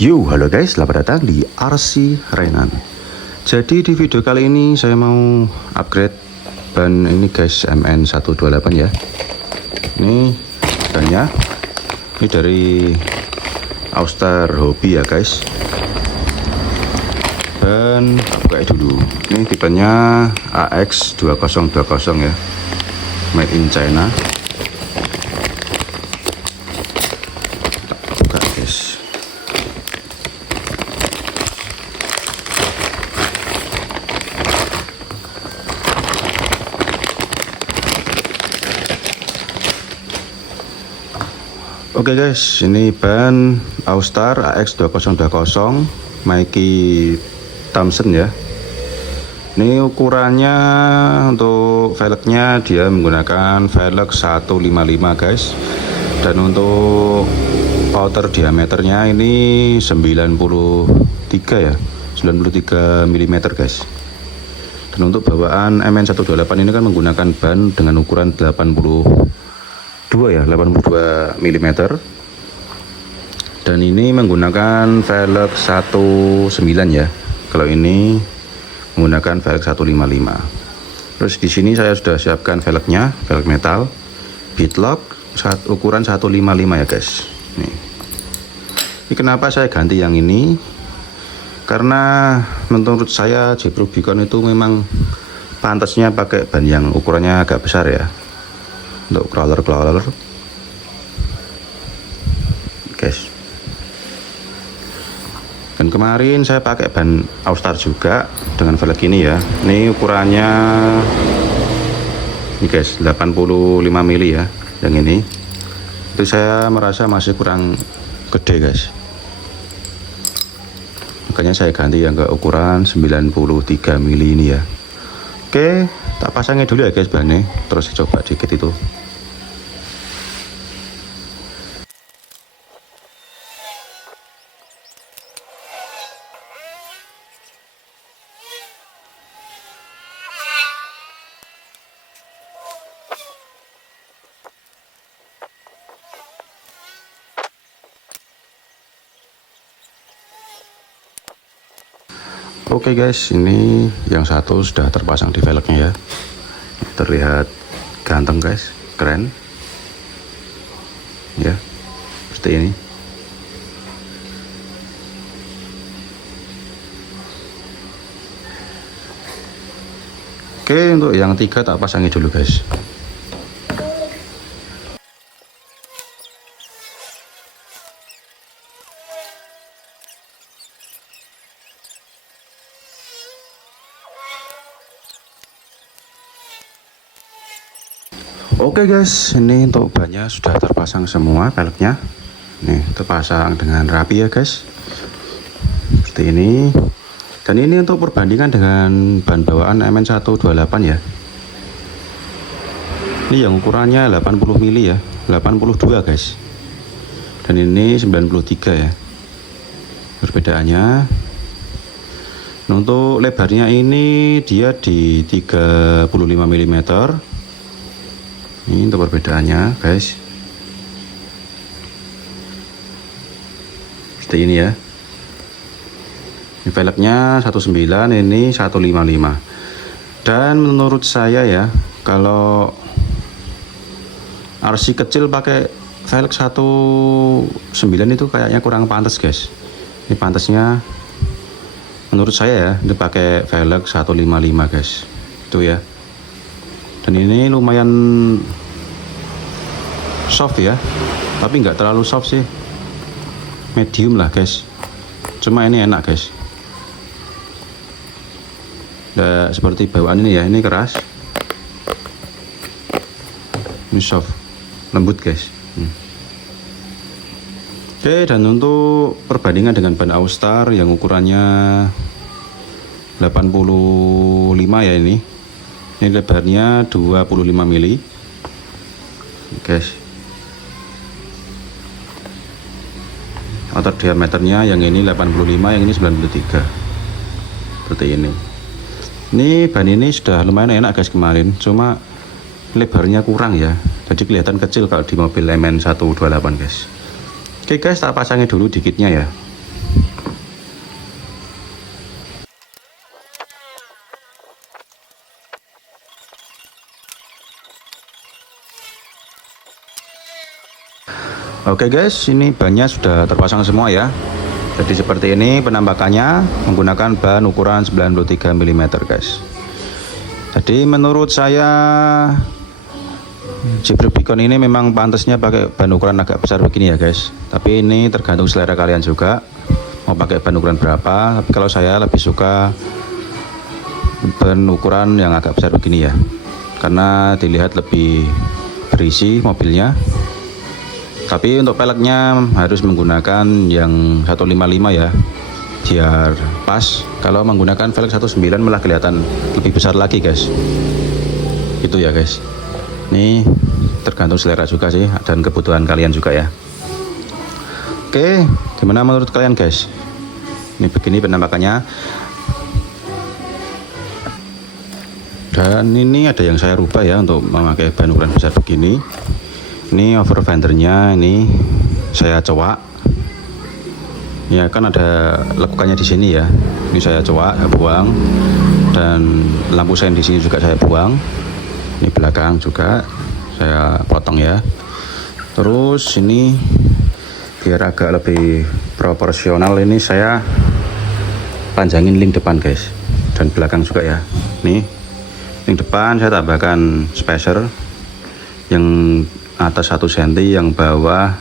Yo, halo guys, selamat datang di RC Renan. Jadi di video kali ini saya mau upgrade ban ini guys, MN128 ya. Ini bannya, ini dari Austar Hobby ya guys. Dan buka dulu. Ini tipenya AX2020 ya, made in China. Kita buka guys. Oke guys, ini ban Austar AX2020 Mikey Thompson ya. Ini ukurannya untuk velgnya dia menggunakan velg 155 guys. Dan untuk outer diameternya ini 93 ya, 93 mm guys. Dan untuk bawaan MN128 ini kan menggunakan ban dengan ukuran 82 mm, dan ini menggunakan velg 19 ya. Kalau ini menggunakan velg 155. Terus di sini saya sudah siapkan velgnya, velg metal beadlock ukuran 155 ya guys. Ini kenapa saya ganti yang ini? Karena menurut saya Jeep Rubicon itu memang pantasnya pakai ban yang ukurannya agak besar ya, untuk crawler guys. Dan kemarin saya pakai ban Austar juga dengan velg ini ya. Ini ukurannya ini guys, 85 mili ya. Yang ini itu saya merasa masih kurang gede guys, makanya saya ganti yang ke ukuran 93 mili ini ya. Oke, tak pasangnya dulu ya guys bannya, terus coba dikit itu. Oke guys, ini yang satu sudah terpasang di velgnya ya. Terlihat ganteng guys, keren ya, seperti ini. Oke, untuk yang tiga tak pasangi dulu guys. Oke guys, ini untuk bannya sudah terpasang semua velgnya. Nih, terpasang dengan rapi ya guys, seperti ini. Dan ini untuk perbandingan dengan ban bawaan MN128 ya. Ini yang ukurannya 80 mili ya, 82 guys. Dan ini 93 ya. Perbedaannya. Nah, untuk lebarnya ini dia di 35 mm. Ini untuk perbedaannya guys, seperti ini ya. Ini velgnya 19, ini 155. Dan menurut saya ya, kalau RC kecil pakai velg 19 itu kayaknya kurang pantas guys. Ini pantasnya menurut saya ya, ini pakai velg 155 guys, itu ya. Dan ini lumayan soft ya, tapi nggak terlalu soft sih, medium lah guys. Cuma ini enak guys, nggak seperti bawaan ini ya. Ini keras, ini soft, lembut guys. Oke, dan untuk perbandingan dengan ban Austar yang ukurannya 85 ya, ini lebarnya 25 mili guys. Outer diameternya yang ini 85, yang ini 93, seperti ini. Ini ban ini sudah lumayan enak guys kemarin, cuma lebarnya kurang ya, jadi kelihatan kecil kalau di mobil MN128 guys. Oke guys, tak pasangnya dulu dikitnya ya. Oke guys, ini bannya sudah terpasang semua ya. Jadi seperti ini penampakannya menggunakan ban ukuran 93 mm guys. Jadi menurut saya Jeep Rubicon ini memang pantasnya pakai ban ukuran agak besar begini ya guys. Tapi ini tergantung selera kalian juga mau pakai ban ukuran berapa. Tapi kalau saya lebih suka ban ukuran yang agak besar begini ya, karena dilihat lebih berisi mobilnya. Tapi untuk peleknya harus menggunakan yang 155 ya, biar pas. Kalau menggunakan velg 19 malah kelihatan lebih besar lagi guys. Itu ya guys. Ini tergantung selera juga sih dan kebutuhan kalian juga ya. Oke, gimana menurut kalian guys? Ini begini penampakannya. Dan ini ada yang saya rubah ya untuk memakai ban ukuran besar begini. Ini over fendernya ini saya cowak. Ya kan ada lekukannya di sini ya. Ini saya cowak, saya buang. Dan lampu sen di sini juga saya buang. Ini belakang juga saya potong ya. Terus ini biar agak lebih proporsional, ini saya panjangin link depan guys, dan belakang juga ya. Nih link depan saya tambahkan spacer yang atas 1 cm, yang bawah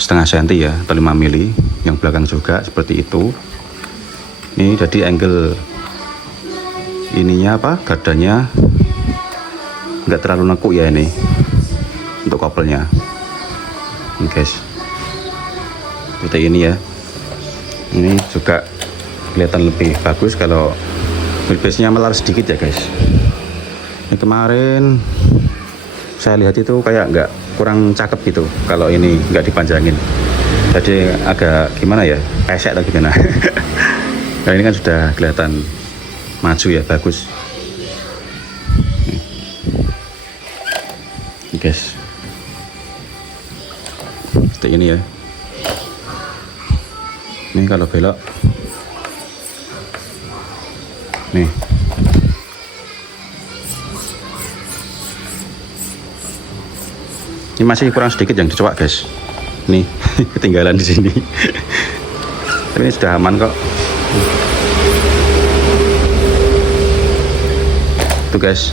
setengah cm ya, atau 5 mili. Yang belakang juga seperti itu. Ini jadi angle ininya apa, gardanya nggak terlalu nekuk ya ini untuk couple-nya. Ini guys, seperti ini ya. Ini juga kelihatan lebih bagus kalau wheelbase-nya melar sedikit ya guys. Ini kemarin saya lihat itu kayak nggak, kurang cakep gitu kalau ini nggak dipanjangin. Jadi agak gimana ya, pesek atau gimana. Nah ini kan sudah kelihatan maju ya, bagus. Guys, seperti ini ya. Ini kalau belok nih, ini masih kurang sedikit yang dicowak guys. Nih ketinggalan di sini. Tapi ini sudah aman kok. Tuh guys.